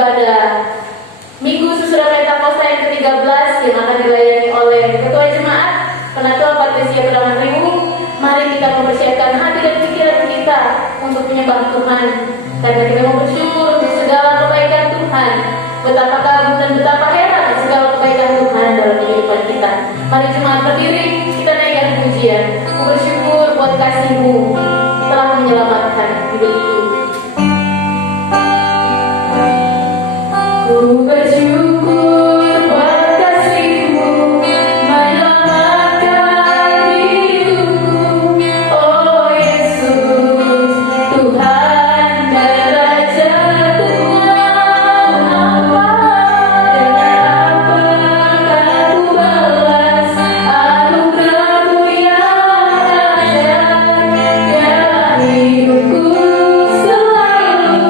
ibadah Minggu sesudah Pentakosta yang ke-13 yang akan dilayani oleh Ketua Jemaat Penatua Patrisia Pedaman Riwu. Mari kita mempersiapkan hati dan pikiran kita untuk menyembah Tuhan, karena kita mau bersyukur untuk segala kebaikan Tuhan. Betapa kagum dan betapa heran segala kebaikan Tuhan dalam kehidupan kita. Mari jemaat berdiri, kita naikkan pujian. Ku bersyukur buat kasih-Mu telah menyelamatkan hidupku. Ku bersyukur buat kasih-Mu menyelamatkan hidupku. Oh Yesus, Tuhan dan Raja Tuhan, apa dengan apa akan ku balas anugerah-Mu yang ajaib. Biarlah hidupku selalu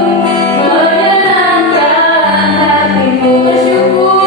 menyenangkan hati-Mu. Bersyukur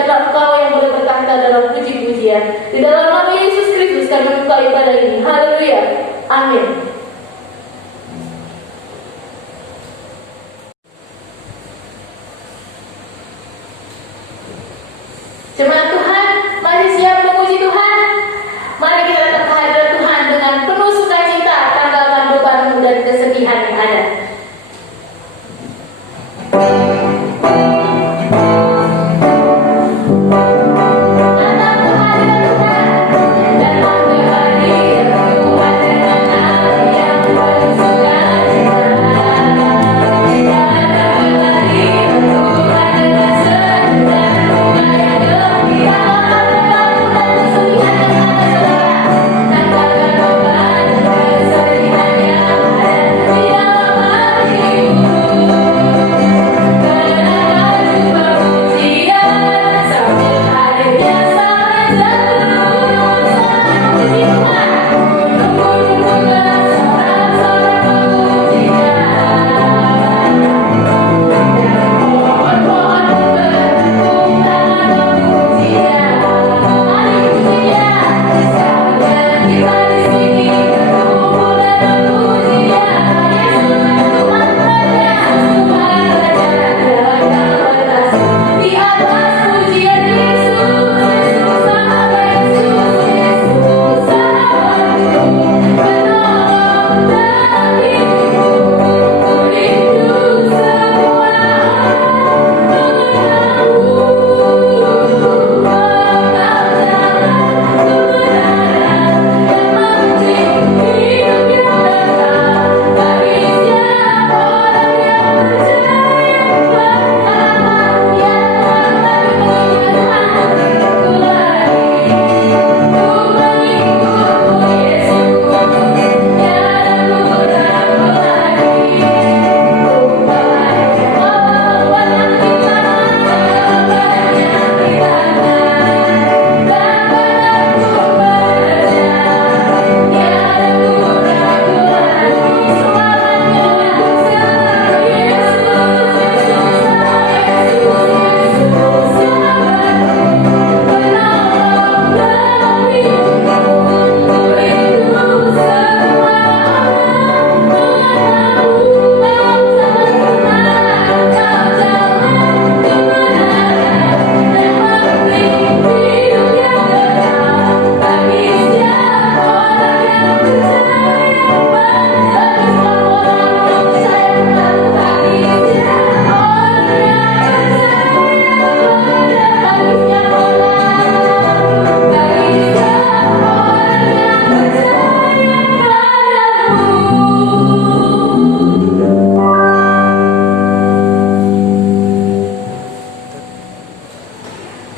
dan Engkau yang boleh berkata dalam puji-pujian. Di dalam nama Yesus Kristus kami buka ibadah ini. Haleluya. Amin. Jemaat Tuhan, masih siap memuji Tuhan? Mari kita datang ke hadirat Tuhan dengan penuh sukacita, tanggalkan bebanmu dan kesedihan yang ada.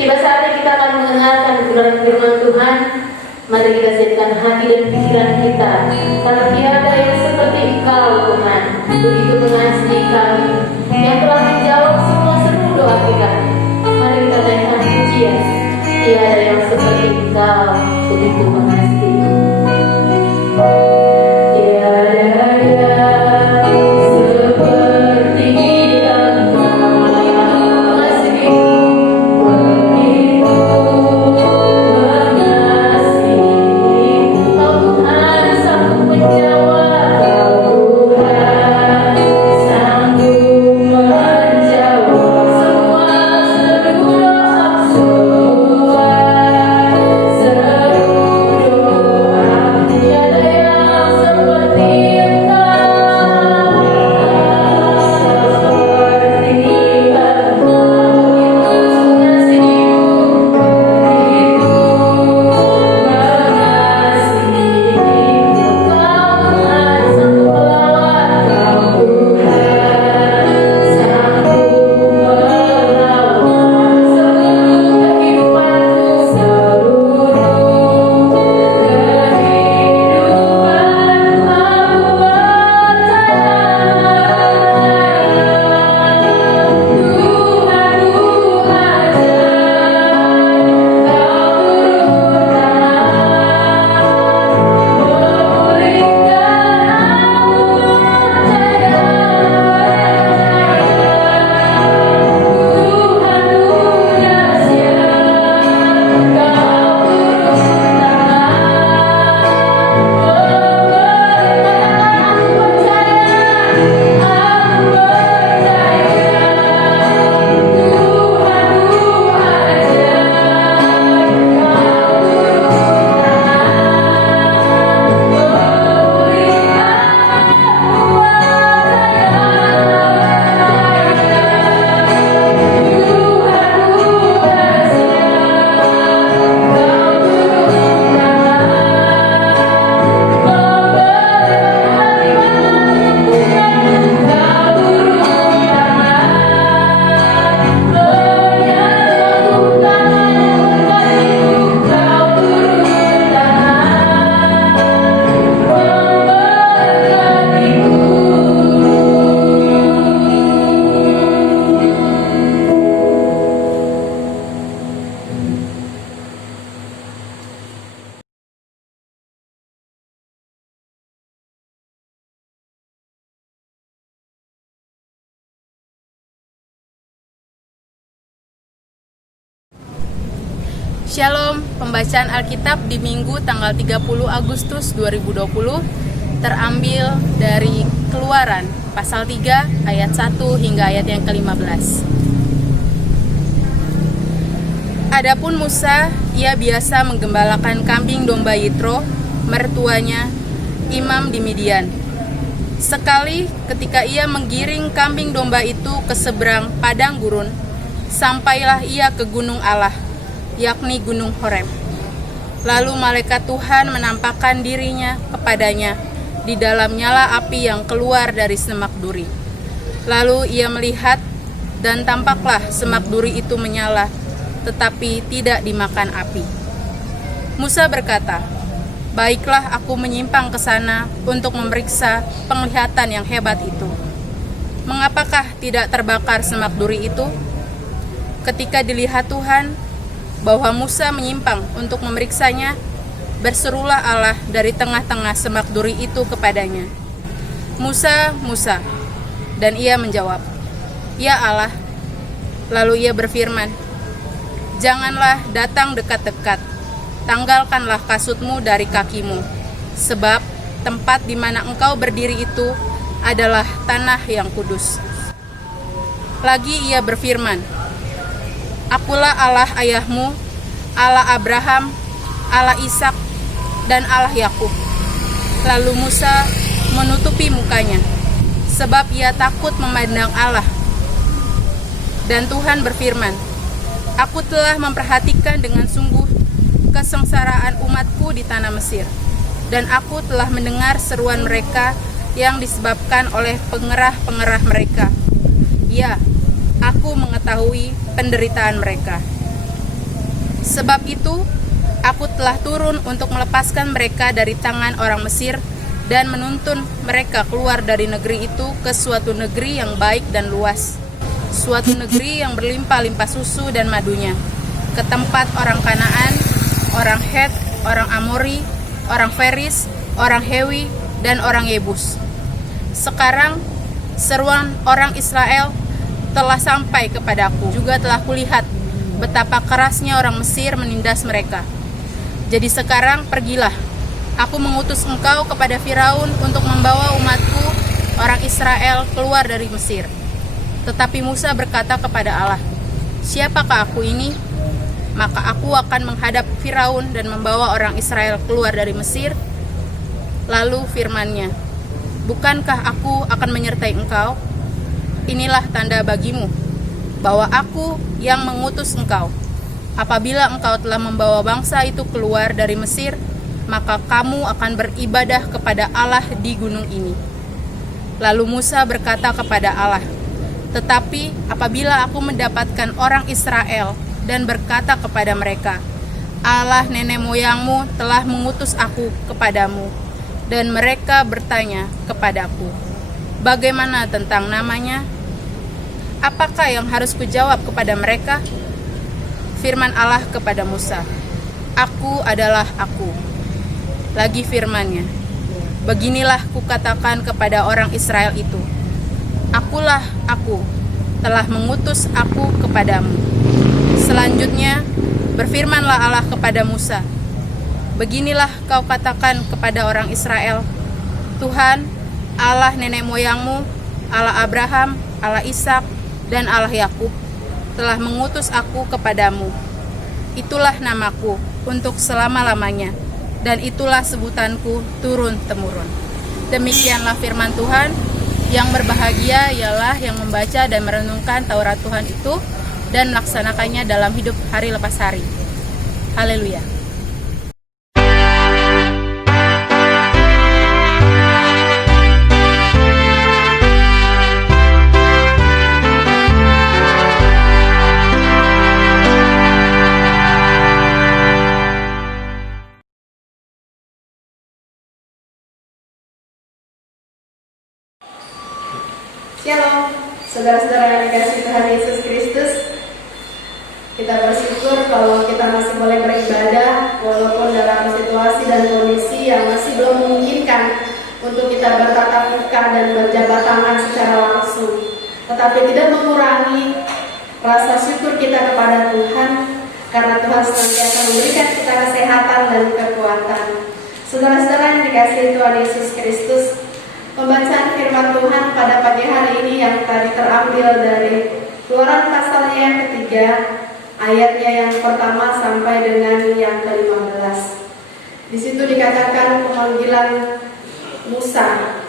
Tiba saatnya kita akan mendengarkan kebenaran firman Tuhan. Mari kita siapkan hati dan pikiran kita, karena tiada yang seperti Engkau Tuhan, begitu mengasihi kami, yang telah menjawab semua seru doa kita. Mari kita naikkan pujian. Tiada yang seperti Engkau, begitu mengasihi. Semua seru Shalom, pembacaan Alkitab di Minggu tanggal 30 Agustus 2020 terambil dari Keluaran pasal 3 ayat 1 hingga ayat yang ke-15. Adapun Musa, ia biasa menggembalakan kambing domba Yitro, mertuanya, imam di Midian. Sekali ketika ia menggiring kambing domba itu ke seberang padang gurun, sampailah ia ke gunung Allah, yakni Gunung Horeb. Lalu malaikat Tuhan menampakkan dirinya kepadanya di dalam nyala api yang keluar dari semak duri. Lalu ia melihat, dan tampaklah semak duri itu menyala, tetapi tidak dimakan api. Musa berkata, "Baiklah, aku menyimpang ke sana untuk memeriksa penglihatan yang hebat itu. Mengapakah tidak terbakar semak duri itu?" Ketika dilihat Tuhan bahwa Musa menyimpang untuk memeriksanya, berserulah Allah dari tengah-tengah semak duri itu kepadanya, "Musa, Musa." Dan ia menjawab, "Ya Allah." Lalu ia berfirman, "Janganlah datang dekat-dekat, tanggalkanlah kasutmu dari kakimu, sebab tempat di mana engkau berdiri itu adalah tanah yang kudus." Lagi ia berfirman, "Akulah Allah ayahmu, Allah Abraham, Allah Ishak, dan Allah Yakub." Lalu Musa menutupi mukanya, sebab ia takut memandang Allah. Dan Tuhan berfirman, "Aku telah memperhatikan dengan sungguh kesengsaraan umatku di tanah Mesir, dan aku telah mendengar seruan mereka yang disebabkan oleh pengerah-pengerah mereka. Ya, aku mengetahui penderitaan mereka. Sebab itu, aku telah turun untuk melepaskan mereka dari tangan orang Mesir dan menuntun mereka keluar dari negeri itu ke suatu negeri yang baik dan luas, suatu negeri yang berlimpah-limpah susu dan madunya, ke tempat orang Kanaan, orang Het, orang Amori, orang Feris, orang Hewi, dan orang Yebus. Sekarang, seruan orang Israel telah sampai kepadaku. Juga telah kulihat betapa kerasnya orang Mesir menindas mereka. Jadi sekarang pergilah, aku mengutus engkau kepada Firaun untuk membawa umatku, orang Israel, keluar dari Mesir." Tetapi Musa berkata kepada Allah, "Siapakah aku ini? Maka aku akan menghadap Firaun dan membawa orang Israel keluar dari Mesir." Lalu firman-Nya, "Bukankah aku akan menyertai engkau? Inilah tanda bagimu, bahwa aku yang mengutus engkau. Apabila engkau telah membawa bangsa itu keluar dari Mesir, maka kamu akan beribadah kepada Allah di gunung ini." Lalu Musa berkata kepada Allah, "Tetapi apabila aku mendapatkan orang Israel dan berkata kepada mereka, 'Allah nenek moyangmu telah mengutus aku kepadamu,' dan mereka bertanya kepadaku, 'Bagaimana tentang namanya?' Apakah yang harus kujawab kepada mereka?" Firman Allah kepada Musa, "Aku adalah Aku." Lagi firman-Nya, "Beginilah kukatakan kepada orang Israel itu, Akulah Aku, telah mengutus Aku kepadamu." Selanjutnya berfirmanlah Allah kepada Musa, "Beginilah kau katakan kepada orang Israel, Tuhan, Allah nenek moyangmu, Allah Abraham, Allah Ishak, dan Allah Yakub, telah mengutus aku kepadamu. Itulah namaku untuk selama-lamanya, dan itulah sebutanku turun-temurun." Demikianlah firman Tuhan. Yang berbahagia ialah yang membaca dan merenungkan Taurat Tuhan itu dan melaksanakannya dalam hidup hari lepas hari. Haleluya. Shalom, saudara-saudara yang dikasihi Tuhan Yesus Kristus. Kita bersyukur kalau kita masih boleh beribadah walaupun dalam situasi dan kondisi yang masih belum memungkinkan untuk kita bertatap muka dan berjabat tangan secara langsung. Tetapi tidak mengurangi rasa syukur kita kepada Tuhan karena Tuhan senantiasa memberikan kita kesehatan dan kekuatan. Saudara-saudara yang dikasihi Tuhan Yesus Kristus, pembacaan firman Tuhan pada pagi hari ini yang tadi terambil dari Keluaran pasalnya yang ketiga, ayatnya yang pertama sampai dengan yang ke-15. Di situ dikatakan pemanggilan Musa.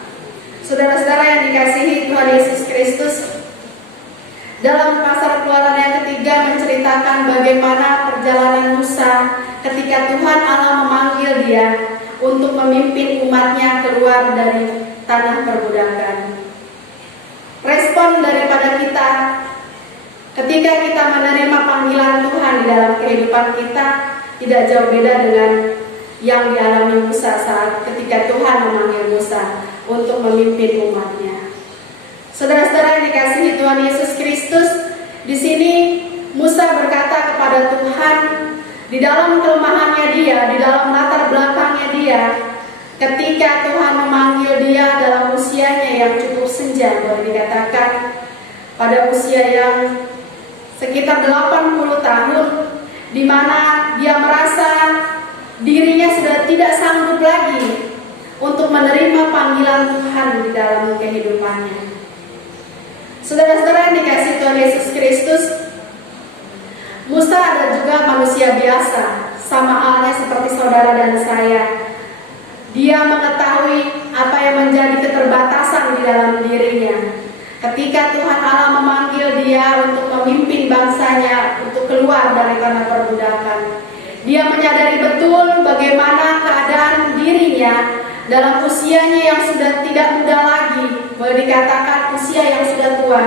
Saudara-saudara yang dikasihi Tuhan Yesus Kristus, dalam pasal Keluaran yang ketiga menceritakan bagaimana perjalanan Musa ketika Tuhan Allah memanggil dia untuk memimpin umatnya keluar dari tanah perbudakan. Respon daripada kita ketika kita menerima panggilan Tuhan di dalam kehidupan kita tidak jauh beda dengan yang dialami Musa saat ketika Tuhan memanggil Musa untuk memimpin umatnya. Saudara-saudara yang dikasihi Tuhan Yesus Kristus, di sini Musa berkata kepada Tuhan di dalam kelemahannya dia, di dalam latar belakangnya dia, ketika Tuhan memanggil dia dalam usianya yang cukup senja, boleh dikatakan pada usia yang sekitar 80 tahun, di mana dia merasa dirinya sudah tidak sanggup lagi untuk menerima panggilan Tuhan di dalam kehidupannya. Saudara-saudara yang dikasihi Tuhan Yesus Kristus, Musa adalah juga manusia biasa, sama halnya seperti saudara dan saya. Dia mengetahui apa yang menjadi keterbatasan di dalam dirinya. Ketika Tuhan Allah memanggil dia untuk memimpin bangsanya untuk keluar dari tanah perbudakan, dia menyadari betul bagaimana keadaan dirinya dalam usianya yang sudah tidak muda lagi, boleh dikatakan usia yang sudah tua.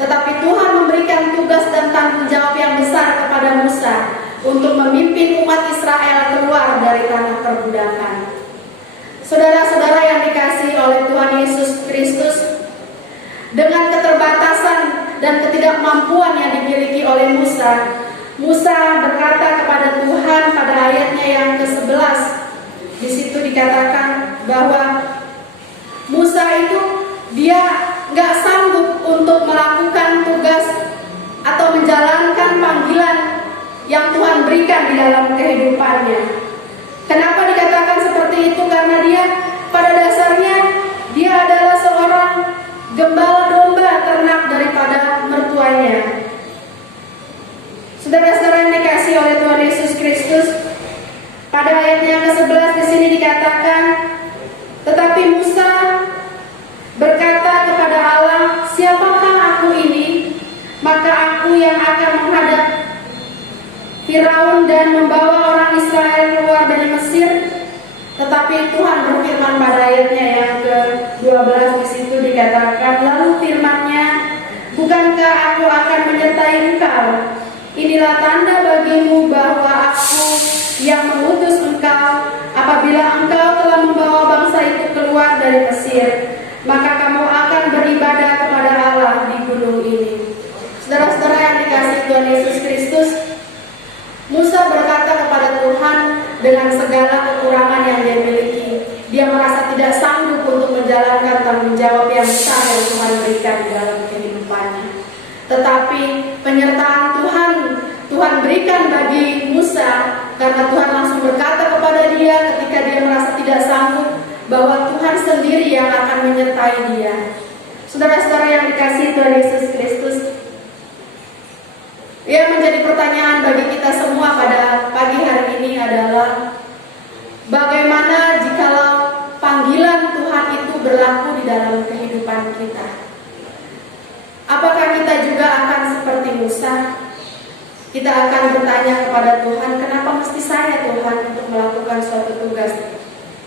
Tetapi Tuhan memberikan tugas dan tanggung jawab yang besar kepada Musa untuk memimpin umat Israel keluar dari tanah perbudakan. Saudara-saudara yang dikasihi oleh Tuhan Yesus Kristus, dengan keterbatasan dan ketidakmampuan yang dimiliki oleh Musa, Musa berkata kepada Tuhan pada ayatnya yang ke-11. Di situ dikatakan bahwa Musa itu dia nggak sanggup untuk melakukan tugas atau menjalankan panggilan yang Tuhan berikan di dalam kehidupannya. Kenapa dikatakan seperti itu? Karena dia pada dasarnya dia adalah seorang gembala domba ternak daripada mertuanya. Saudara-saudara yang dikasihi oleh Tuhan Yesus Kristus, pada ayat yang ke-11 di sini dikatakan, tetapi Musa berkata kepada Allah, siapakah aku ini? Maka aku yang akan menghadap Firaun dan membawa orang Israel keluar dari Mesir. Tetapi Tuhan berfirman pada ayatnya yang ke-12 di situ dikatakan, lalu firman-Nya, bukankah aku akan menyertai engkau? Inilah tanda bagimu bahwa aku yang mengutus engkau apabila engkau telah membawa bangsa itu keluar dari Mesir, maka kamu akan beribadah kepada Allah di gunung ini. Saudara-saudara yang dikasihi Tuhan Yesus Kristus, Musa berkata kepada Tuhan dengan segala kekurangan yang dia miliki. Dia merasa tidak sanggup untuk menjalankan tanggung jawab yang besar yang Tuhan berikan di dalam kehidupannya. Tetapi penyertaan Tuhan berikan bagi Musa, karena Tuhan langsung berkata kepada dia ketika dia merasa tidak sanggup bahwa Tuhan sendiri yang akan menyertai dia. Saudara-saudara yang dikasihi Tuhan Yesus Kristus, yang menjadi pertanyaan bagi kita semua pada pagi hari ini adalah, bagaimana jikalau panggilan Tuhan itu berlaku di dalam kehidupan kita? Apakah kita juga akan seperti Musa? Kita akan bertanya kepada Tuhan, kenapa mesti saya Tuhan untuk melakukan suatu tugas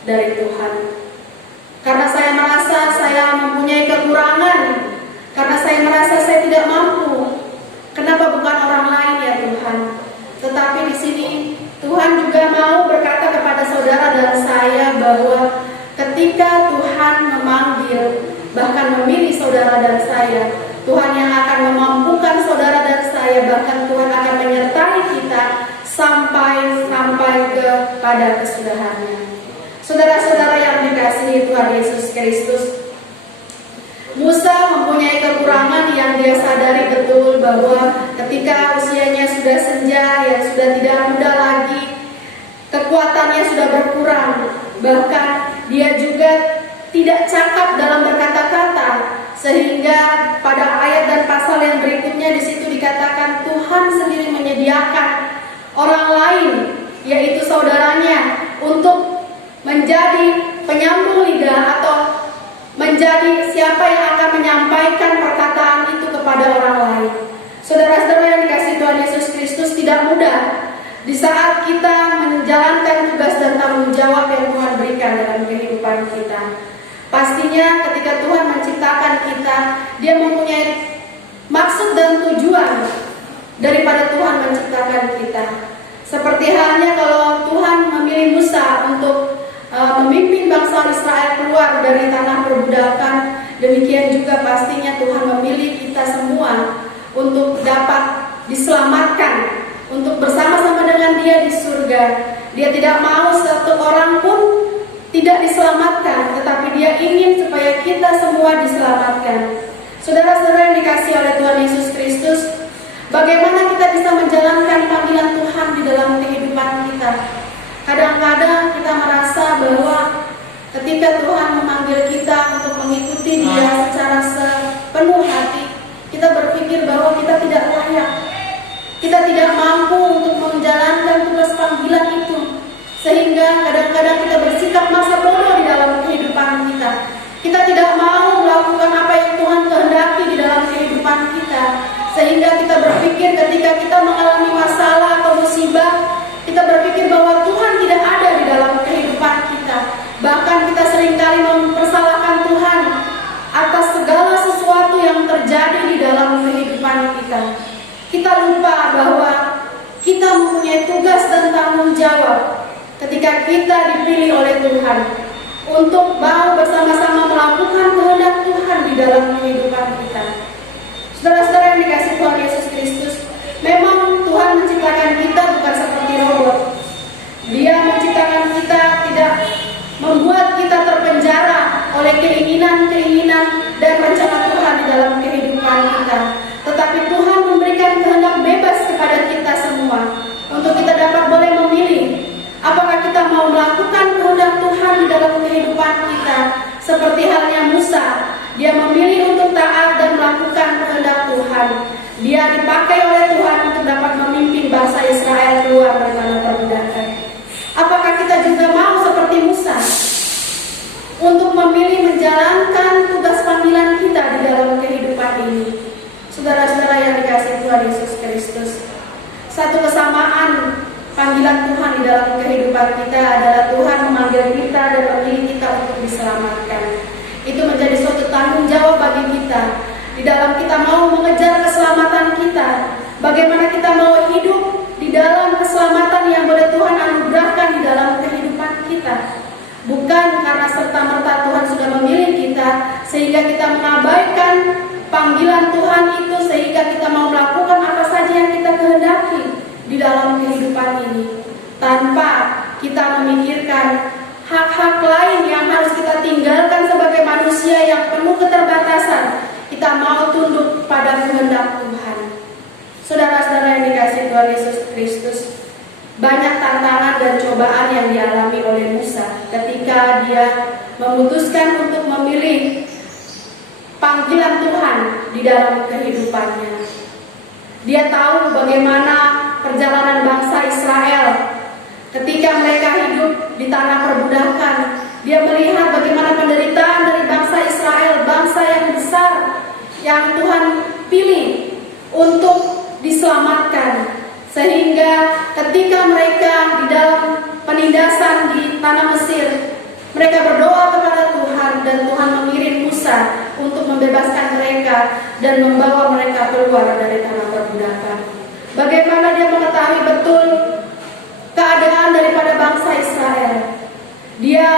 dari Tuhan? Karena saya merasa saya mempunyai kekurangan, karena saya merasa saya tidak mampu. Kenapa bukan orang lain ya Tuhan? Tetapi di sini Tuhan juga mau berkata kepada saudara dan saya bahwa ketika Tuhan memanggil, bahkan memilih saudara dan saya, Tuhan yang akan memampukan saudara dan saya, bahkan Tuhan akan menyertai kita sampai kepada kesudahannya. Saudara-saudara yang dikasihi Tuhan Yesus Kristus, Musa mempunyai kekurangan kekurangan yang dia sadari betul bahwa ketika usianya sudah senja, yang sudah tidak muda lagi, kekuatannya sudah berkurang. Bahkan dia juga tidak cakap dalam berkata-kata, sehingga pada ayat dan pasal yang berikutnya di situ dikatakan Tuhan sendiri menyediakan orang lain, yaitu saudaranya, untuk menjadi penyambung lidah atau menjadi siapa yang akan menyampaikan perkataan itu kepada orang lain. Saudara-saudara yang dikasihi Tuhan Yesus Kristus, tidak mudah di saat kita menjalankan tugas dan tanggung jawab yang Tuhan berikan dalam kehidupan kita. Pastinya ketika Tuhan menciptakan kita, Dia mempunyai maksud dan tujuan daripada Tuhan menciptakan kita. Seperti halnya kalau Tuhan memilih Musa untuk memimpin bangsa Israel keluar dari tanah perbudakan, demikian juga pastinya Tuhan memilih kita semua untuk dapat diselamatkan, untuk bersama-sama dengan Dia di surga. Dia tidak mau satu orang pun tidak diselamatkan, tetapi Dia ingin supaya kita semua diselamatkan. Saudara-saudara yang dikasihi oleh Tuhan Yesus Kristus, bagaimana kita bisa menjalankan panggilan Tuhan di dalam kehidupan kita? Kadang-kadang kita merasa bahwa ketika Tuhan memanggil kita untuk mengikuti Dia secara sepenuh hati, kita berpikir bahwa kita tidak layak, kita tidak mampu untuk menjalankan tugas panggilan itu, sehingga kadang-kadang kita bersikap masa bodoh di dalam kehidupan kita. Kita tidak mau melakukan apa yang Tuhan kehendaki di dalam kehidupan kita, sehingga kita berpikir ketika kita mengalami masalah atau musibah, kita berpikir bahwa Tuhan tidak ada di dalam kehidupan kita. Bahkan kita seringkali mempersalahkan Tuhan atas segala sesuatu yang terjadi di dalam kehidupan kita. Kita lupa bahwa kita mempunyai tugas dan tanggung jawab ketika kita dipilih oleh Tuhan untuk mau bersama-sama melakukan kehendak Tuhan di dalam kehidupan kita. Saudara-saudara yang dikasihi Tuhan Yesus Kristus, memang Tuhan menciptakan kita bukan seperti robot. Dia menciptakan kita tidak membuat kita terpenjara oleh keinginan-keinginan dan rencana Tuhan di dalam kehidupan kita. Tetapi Tuhan memberikan kehendak bebas kepada kita semua untuk kita dapat boleh memilih apakah kita mau melakukan kehendak Tuhan di dalam kehidupan kita. Seperti halnya Musa, dia memilih untuk taat dan melakukan kehendak Tuhan. Dia dipakai oleh Tuhan untuk dapat memimpin bangsa Israel keluar dari tanah perbudakan. Apakah kita juga mau seperti Musa untuk memilih menjalankan tugas panggilan kita di dalam kehidupan ini? Saudara-saudara yang dikasihi Tuhan Yesus Kristus, satu kesamaan panggilan Tuhan di dalam kehidupan kita adalah Tuhan memanggil kita dan memilih kita untuk diselamatkan. Itu menjadi suatu tanggung jawab bagi kita. Di dalam kita mau mengejar keselamatan kita, bagaimana kita mau hidup di dalam keselamatan yang boleh Tuhan anugerahkan di dalam kehidupan kita. Bukan karena serta-merta Tuhan sudah memilih kita sehingga kita mengabaikan panggilan Tuhan itu, sehingga kita mau melakukan apa saja yang kita kehendaki di dalam kehidupan ini, tanpa kita memikirkan hak-hak lain yang harus kita tinggalkan sebagai manusia yang penuh keterbatasan. Kita mau tunduk pada kehendak Tuhan. Saudara-saudara yang dikasihi Tuhan Yesus Kristus, banyak tantangan dan cobaan yang dialami oleh Musa ketika dia memutuskan untuk memilih panggilan Tuhan di dalam kehidupannya. Dia tahu bagaimana perjalanan bangsa Israel ketika mereka hidup di tanah perbudakan. Dia melihat bagaimana penderitaan dari bangsa Israel, bangsa yang besar yang Tuhan pilih untuk diselamatkan. Sehingga ketika mereka di dalam penindasan di tanah Mesir, mereka berdoa kepada Tuhan dan Tuhan mengirim Musa untuk membebaskan mereka dan membawa mereka keluar dari tanah perbudakan. Bagaimana dia mengetahui betul keadaan daripada bangsa Israel. Dia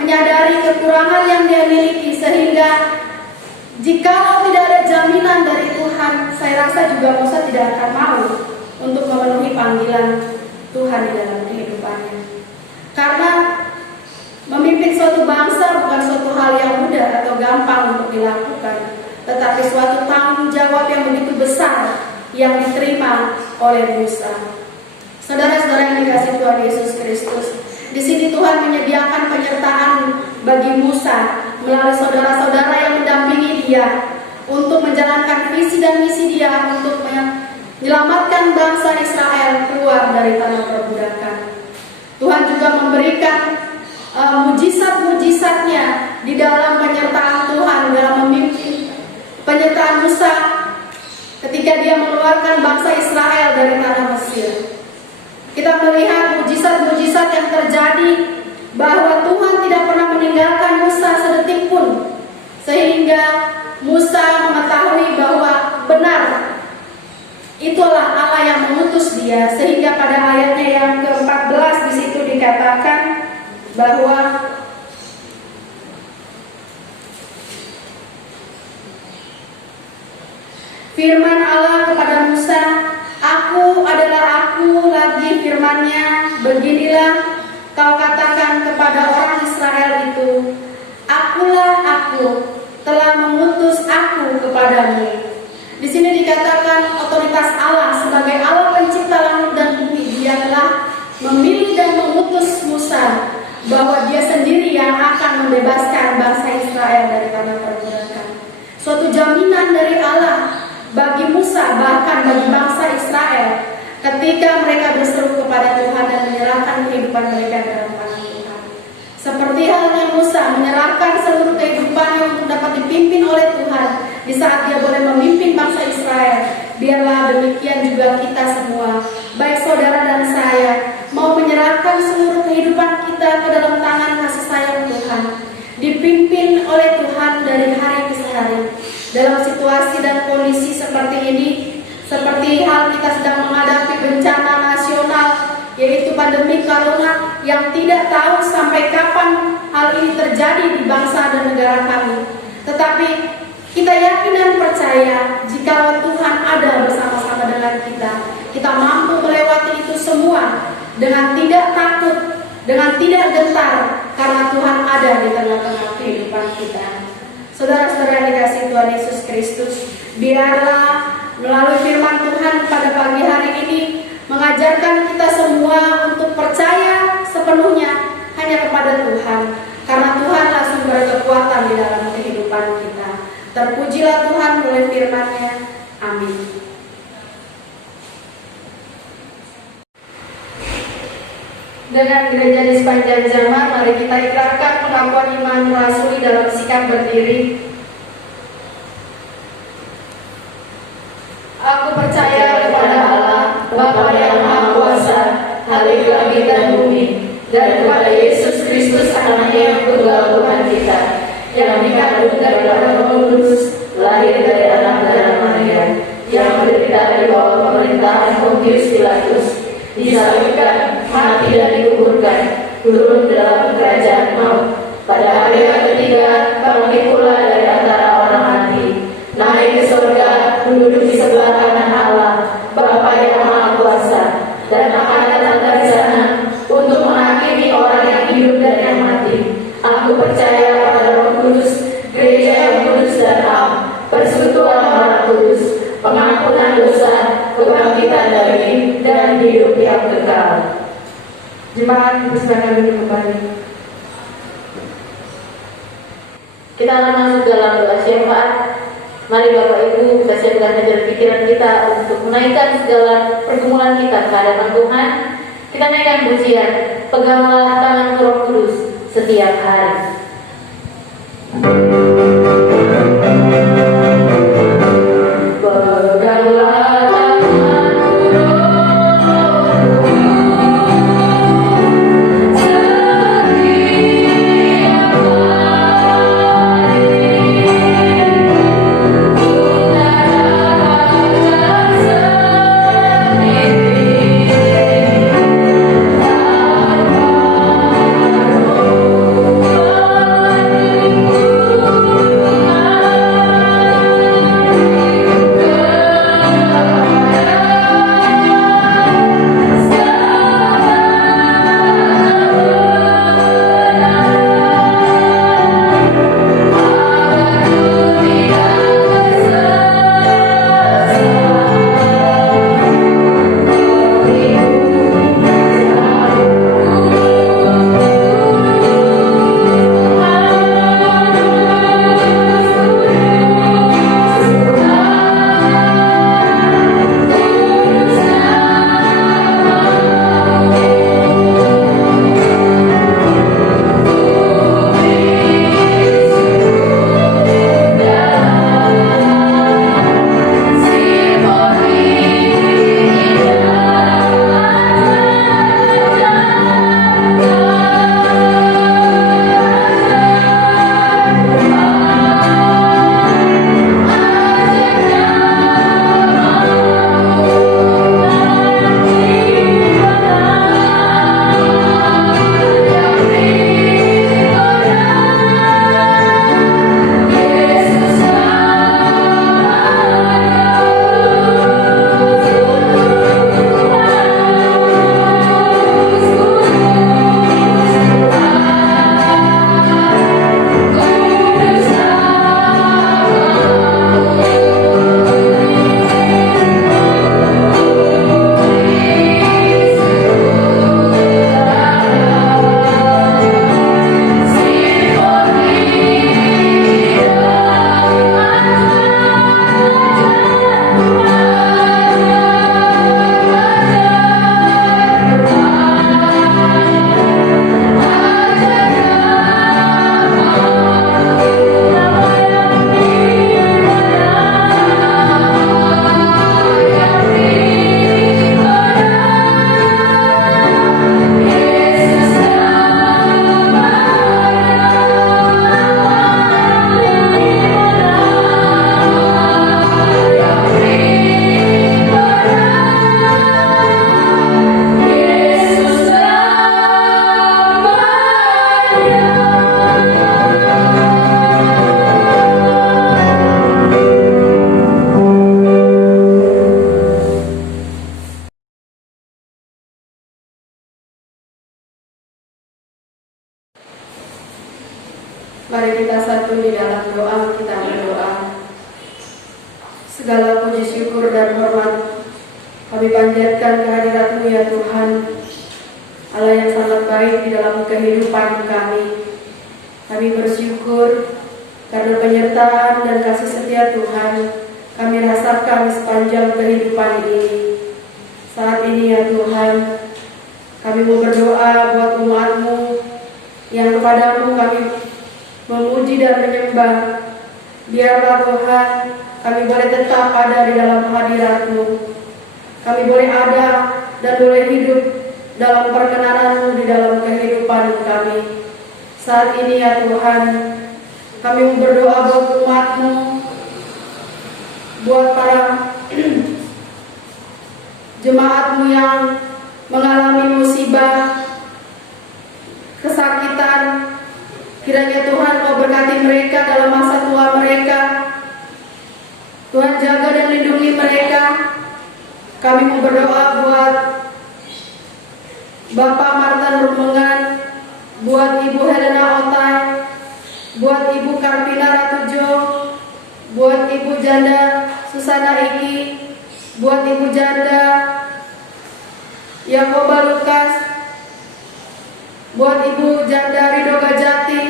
menyadari kekurangan yang dia miliki, sehingga jika tidak ada jaminan dari Tuhan, saya rasa juga Musa tidak akan mau untuk memenuhi panggilan Tuhan di dalam kehidupannya. Karena memimpin suatu bangsa bukan suatu hal yang mudah atau gampang untuk dilakukan. tetapi suatu tanggung jawab yang begitu besar yang diterima oleh Musa. Saudara-saudara yang dikasihi Tuhan Yesus Kristus, di sini Tuhan menyediakan penyertaan bagi Musa melalui saudara-saudara yang mendampingi dia untuk menjalankan visi dan misi dia untuk menyelamatkan bangsa Israel keluar dari tanah perbudakan. Tuhan juga memberikan mujizat-mujizatnya di dalam penyertaan Tuhan dalam memimpin penyertaan Musa ketika dia mengeluarkan bangsa Israel dari tanah Mesir. Kita melihat mujizat-mujizat yang terjadi bahwa Tuhan tidak pernah meninggalkan Musa sedetik pun, sehingga Musa mengetahui bahwa benar itulah Allah yang mengutus dia, sehingga pada ayatnya yang ke-14 di situ dikatakan bahwa firman Allah kepada Musa, "Aku adalah aku lagi firman-Nya, beginilah kau katakan kepada orang Israel itu, akulah aku, telah mengutus aku kepadamu." Di sini dikatakan otoritas Allah sebagai Allah pencipta langit dan bumi, Dia telah memilih dan mengutus Musa bahwa Dia sendiri yang akan membebaskan bangsa Israel dari tanah perbudakan. Suatu jaminan dari Allah bagi Musa, bahkan bagi bangsa Israel, ketika mereka berseru kepada Tuhan dan menyerahkan kehidupan mereka dalam tangan Tuhan. Seperti halnya Musa menyerahkan seluruh kehidupannya untuk dapat dipimpin oleh Tuhan di saat dia boleh memimpin bangsa Israel, biarlah demikian juga kita semua, baik saudara dan saya, mau menyerahkan seluruh kehidupan kita ke dalam tangan kasih sayang Tuhan, dipimpin oleh Tuhan dari hari ke hari. Dalam situasi dan kondisi seperti ini, seperti hal kita sedang menghadapi bencana nasional, yaitu pandemi corona yang tidak tahu sampai kapan hal ini terjadi di bangsa dan negara kami. Tetapi kita yakin dan percaya jika Tuhan ada bersama-sama dengan kita mampu melewati itu semua dengan tidak takut, dengan tidak gentar, karena Tuhan ada di tengah-tengah kehidupan kita. Saudara-saudara yang dikasihi Tuhan Yesus Kristus, biarlah melalui firman Tuhan pada pagi hari ini mengajarkan kita semua untuk percaya sepenuhnya hanya kepada Tuhan, karena Tuhanlah sumber kekuatan di dalam kehidupan kita. Terpujilah Tuhan oleh firman-Nya. Amin. Dengan gereja di sepanjang zaman, mari kita ikrarkan pengakuan iman rasuli dalam sikap berdiri. Aku percaya kepada Allah, Bapa yang Maha Kuasa, Halik langit dan bumi, dan kepada Yesus Kristus Anaknya yang tunggal Tuhan kita, yang dikandung daripada Roh Kudus, lahir dari anak darah Maria, yang menderita di bawah pemerintahan Pontius Pilatus, disalibkan, mati dan dikuburkan, turun ke dalam kerajaan maut, pada hari yang ketiga bangkit pula dari antara orang mati, naik ke surga, duduk di sebelah kanan Allah, Bapa yang Maha Kuasa, dan akan datang dari sana untuk menghakimi orang yang hidup dan yang mati. Aku percaya pada Roh Kudus, gereja yang kudus dan am, persekutuan orang kudus, pengampunan dosa, kebangkitan dari dan hidup yang kekal. Jemaat dipersilakan duduk kembali. Kita akan masuk dalam doa syafaat. Mari Bapak Ibu kita siapkan hati pikiran kita untuk menaikkan segala pergumulan kita ke hadapan Tuhan. Kita naikkan pujian, peganglah tangan Roh Kudus setiap hari. Oh Segala puji syukur dan hormat kami panjatkan kehadirat-Mu ya Tuhan, Allah yang sangat baik di dalam kehidupan kami. Kami bersyukur karena penyertaan dan kasih setia Tuhan kami rasakan sepanjang kehidupan ini. Saat ini ya Tuhan, kami mau berdoa buat umat-Mu yang kepadamu kami memuji dan menyembah. Biarlah Tuhan kami boleh tetap ada di dalam hadirat-Mu. Kami boleh ada dan boleh hidup dalam perkenanan-Mu di dalam kehidupan kami. Saat ini ya Tuhan, kami mau berdoa buat umat-Mu, buat para jemaat-Mu yang mengalami musibah, kesakitan. Kiranya Tuhan Kau berkati mereka dalam masa tua mereka. Tuhan jaga dan lindungi mereka. Kami mau berdoa buat Bapak Martin Rumengan, buat Ibu Helena Otai, buat Ibu Karpina Ratujo, buat Ibu Janda Susana Iki, buat Ibu Janda Yakoba Lukas, buat Ibu Janda Rido Gajati,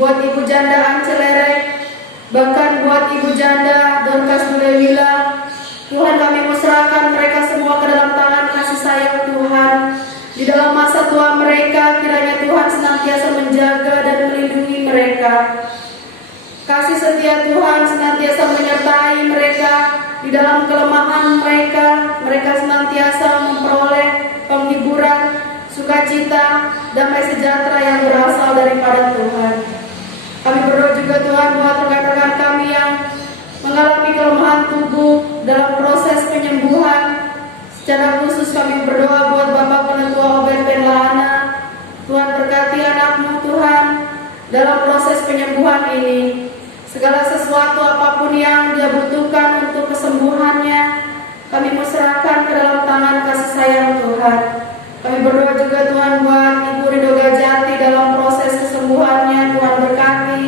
buat Ibu Janda Ancelerek, bahkan buat Ibu Janda Dorcas Dulewila. Tuhan, kami serahkan mereka semua ke dalam tangan kasih sayang Tuhan. Di dalam masa tua mereka, kiranya Tuhan senantiasa menjaga dan melindungi mereka. Kasih setia Tuhan senantiasa menyertai mereka di dalam kelemahan mereka. Mereka senantiasa memperoleh penghiburan, sukacita, damai sejahtera yang berasal daripada Tuhan. Kami berdoa juga Tuhan buat rekan-rekan kami yang mengalami kelemahan tubuh dalam proses penyembuhan. Secara khusus kami berdoa buat Bapak Penetua Obed Penlana. Tuhan berkati anak-Mu Tuhan dalam proses penyembuhan ini. Segala sesuatu apapun yang dia butuhkan untuk kesembuhannya, kami serahkan ke dalam tangan kasih sayang Tuhan. Kami berdoa juga Tuhan buat Ibu Rido Gajati dalam proses kesembuhannya. Tuhan berkati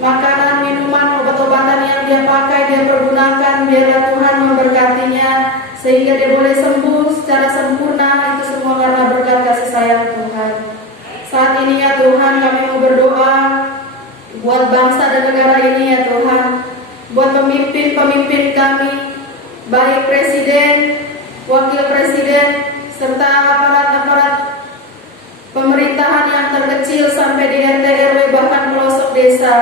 makanan, minuman, obat-obatan yang dia pakai, dia pergunakan. Biarlah Tuhan memberkatinya sehingga dia boleh sembuh secara sempurna. Itu semua karena berkat kasih sayang Tuhan. Saat ini ya Tuhan, kami mau berdoa buat bangsa dan negara ini ya Tuhan, buat pemimpin-pemimpin kami, baik presiden, wakil presiden, serta aparat-aparat pemerintahan yang terkecil sampai di RT RW bahkan pelosok desa.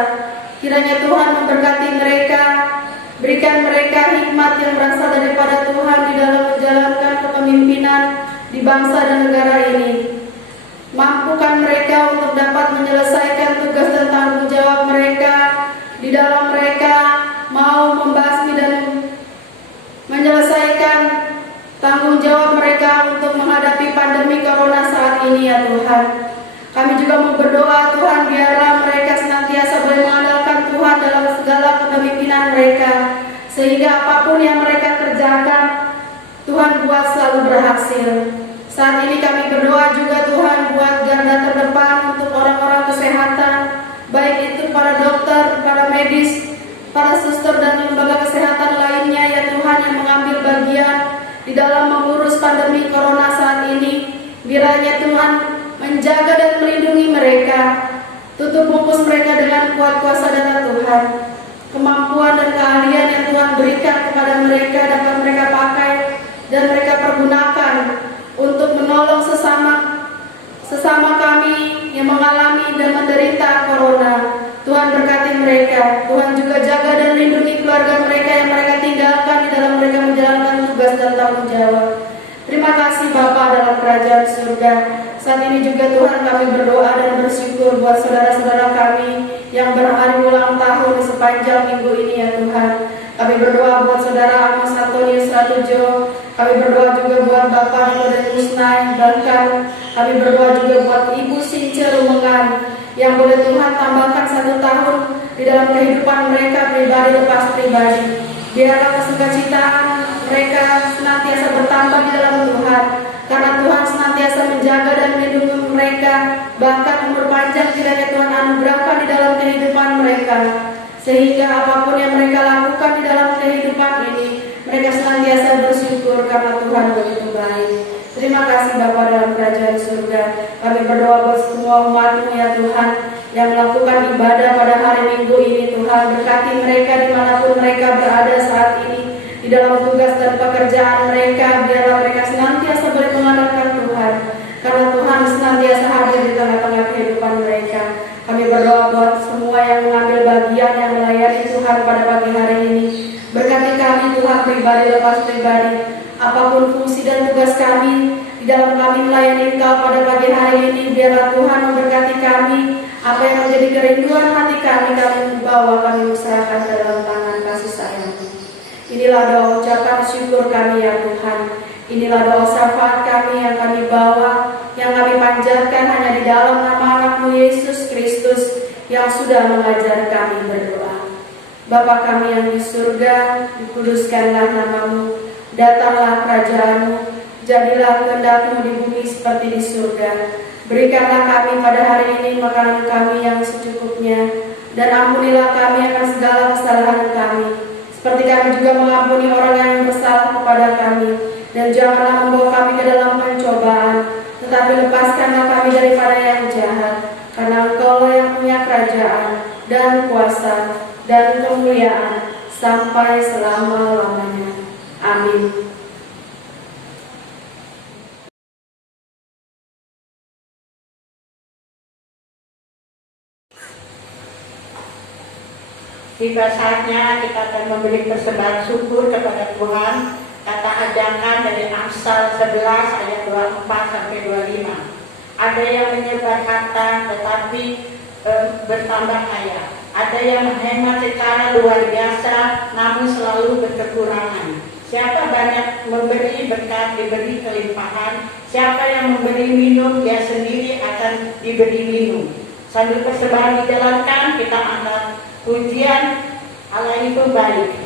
Kiranya Tuhan memberkati mereka, berikan mereka hikmat yang berasal daripada Tuhan di dalam menjalankan kepemimpinan di bangsa dan negara ini. Mampukan mereka untuk dapat menyelesaikan tugas dan tanggung jawab mereka. Di dalam mereka mau membasmi dan menyelesaikan tanggung jawab mereka untuk menghadapi pandemi corona saat ini ya Tuhan. Kami juga mau berdoa Tuhan, biarlah mereka senantiasa boleh mengandalkan Tuhan dalam segala kepemimpinan mereka, sehingga apapun yang mereka kerjakan Tuhan buat selalu berhasil. Saat ini kami berdoa juga Tuhan buat garda terdepan untuk orang-orang kesehatan, baik itu para dokter, para medis, para suster dan lembaga kesehatan lainnya ya Tuhan yang mengambil bagian di dalam mengurus pandemi corona saat ini. Kiranya Tuhan menjaga dan melindungi mereka, tutup bungkus mereka dengan kuat kuasa darah Tuhan. Kemampuan dan keahlian yang Tuhan berikan kepada mereka dapat mereka pakai dan mereka pergunakan untuk menolong sesama kami yang mengalami dan menderita corona. Tuhan berkati mereka. Tuhan juga jaga dan lindungi keluarga mereka yang mereka tinggalkan di dalam mereka menjalankan tugas dan tanggung jawab. Terima kasih Bapa dalam kerajaan surga. Saat ini juga Tuhan kami berdoa dan bersyukur buat saudara-saudara kami yang berhari ulang tahun sepanjang minggu ini ya Tuhan. Kami berdoa buat saudara Amos Antonius Ratujo. Kami berdoa juga buat Bapak Niloden Musnai. Bahkan kami berdoa juga buat Ibu Since Rumengan yang boleh Tuhan tambahkan 1 tahun di dalam kehidupan mereka pribadi lepas pribadi. Biarlah kesukacitaan mereka senantiasa bertambah di dalam Tuhan, karena Tuhan senantiasa menjaga dan melindungi mereka. Bahkan umur panjang kiranya Tuhan anugerahkan di dalam kehidupan mereka, sehingga apapun yang mereka lakukan di dalam kehidupan Bapa dalam kerajaan surga. Kami berdoa buat semua umat-Mu ya Tuhan, yang melakukan ibadah pada hari Minggu ini Tuhan. Berkati mereka dimanapun mereka berada saat ini, di dalam tugas dan pekerjaan mereka. Biarlah mereka senantiasa boleh mengandalkan Tuhan, karena Tuhan senantiasa hadir di tengah-tengah kehidupan mereka. Kami berdoa buat semua yang mengambil bagian yang melayani Tuhan pada pagi hari ini. Berkati kami Tuhan, pribadi lepas pribadi, apapun fungsi dan tugas kami di dalam kami melayani Engkau pada pagi hari ini. Biarlah Tuhan memberkati kami. Apa yang menjadi kerinduan hati kami, kami bawa, kami usahakan ke dalam tangan kasih sayang-Mu. Inilah doa ucapan syukur kami ya Tuhan. Inilah doa syafaat kami yang kami bawa, yang kami panjatkan hanya di dalam nama anak-Mu Yesus Kristus yang sudah mengajar kami berdoa. Bapa kami yang di surga, dikuduskanlah nama-Mu, datanglah kerajaan-Mu, jadilah kehendak-Mu di bumi seperti di surga. Berikanlah kami pada hari ini makanan kami yang secukupnya, dan ampunilah kami akan segala kesalahan kami, seperti kami juga mengampuni orang yang bersalah kepada kami. Dan janganlah membawa kami ke dalam pencobaan, tetapi lepaskanlah kami daripada yang jahat, karena Engkau yang punya kerajaan dan kuasa dan kemuliaan sampai selama-lamanya. Amin. Tiba saatnya kita akan memberi persembahan syukur kepada Tuhan. Kata ajakan dari Amsal 11 ayat 24 sampai 25. Ada yang menyebar harta tetapi bertambah kaya. Ada yang menghemat secara luar biasa namun selalu berkekurangan. Siapa banyak memberi, berkat diberi kelimpahan. Siapa yang memberi minum, dia sendiri akan diberi minum. Sambil persembahan dijalankan, kita angkat pujian Allah itu baik.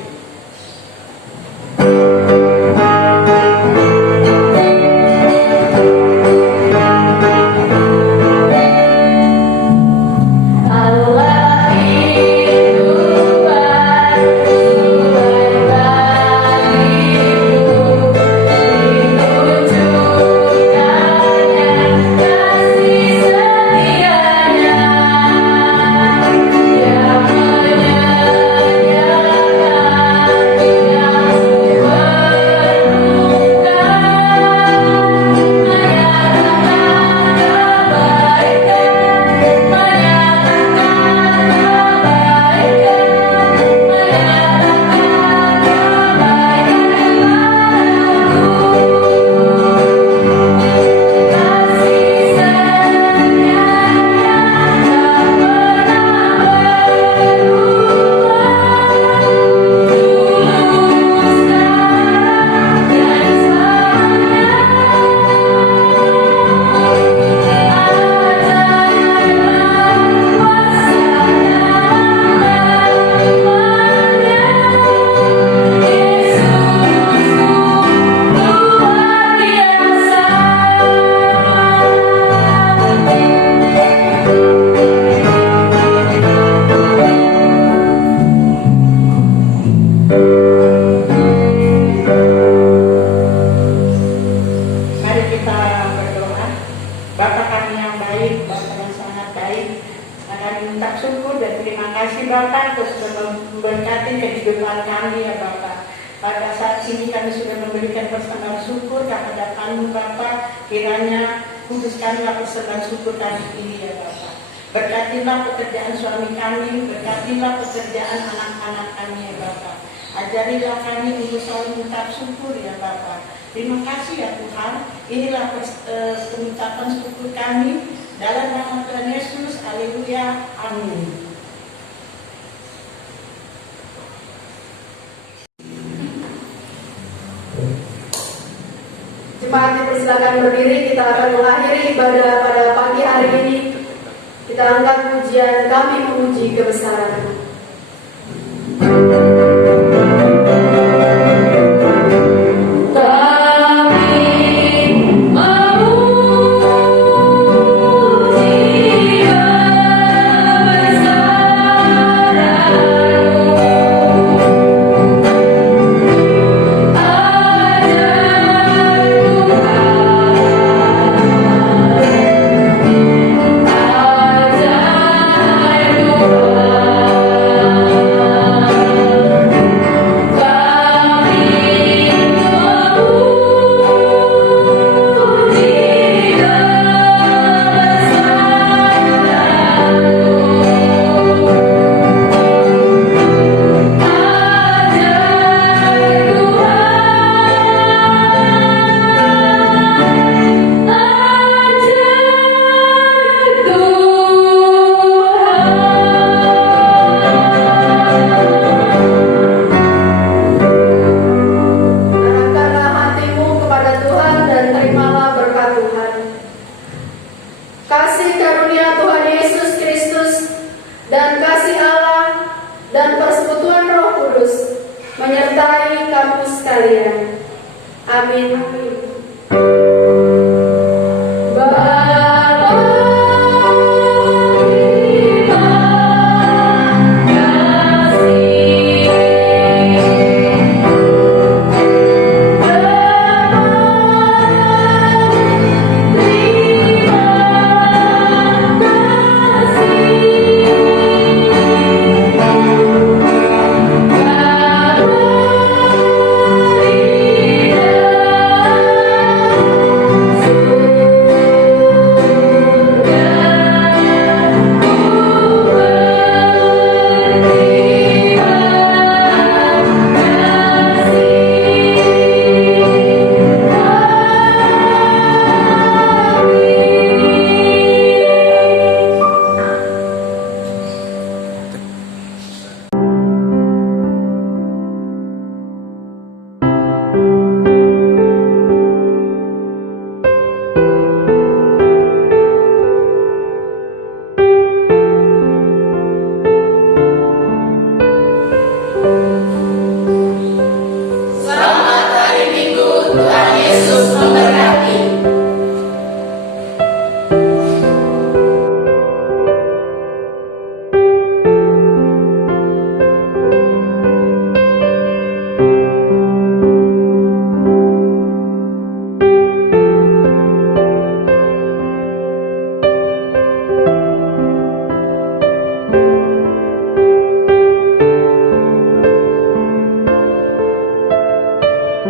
Berkatilah pekerjaan suami kami, berkatilah pekerjaan anak-anak kami ya Bapa. Ajarilah kami untuk selalu mengucap syukur ya Bapa. Terima kasih ya Tuhan. Inilah pengucapan syukur kami dalam nama Tuhan Yesus. Haleluya. Amin. Jemaat dipersilakan berdiri, kita akan mengakhiri ibadah pada pagi hari ini. Kita angkat pujian kami memuji kebesaran-Mu. Ajar Tuhan menyertai kamu sekalian. Amin.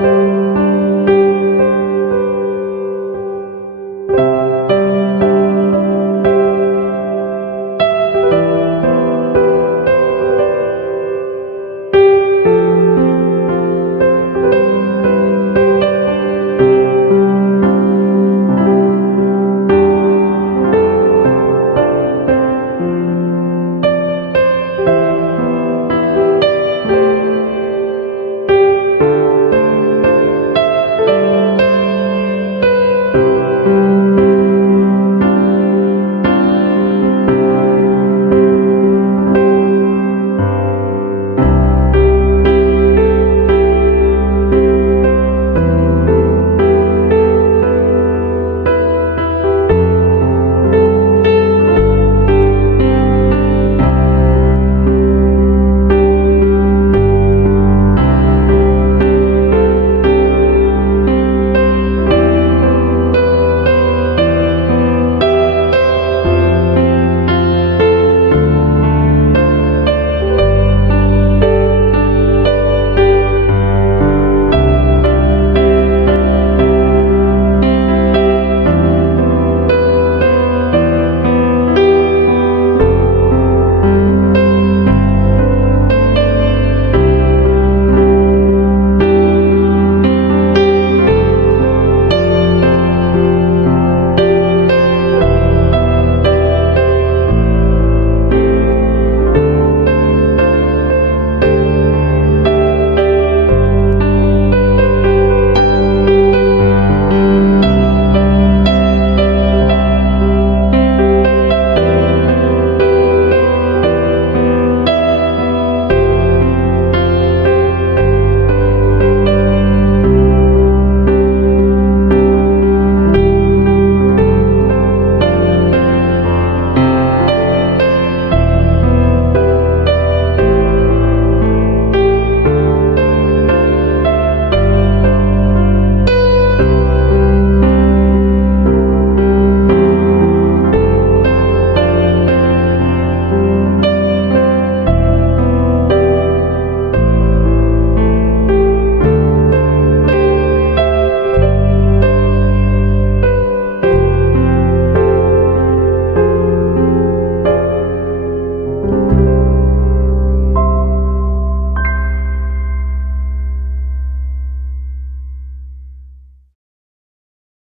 Tuhan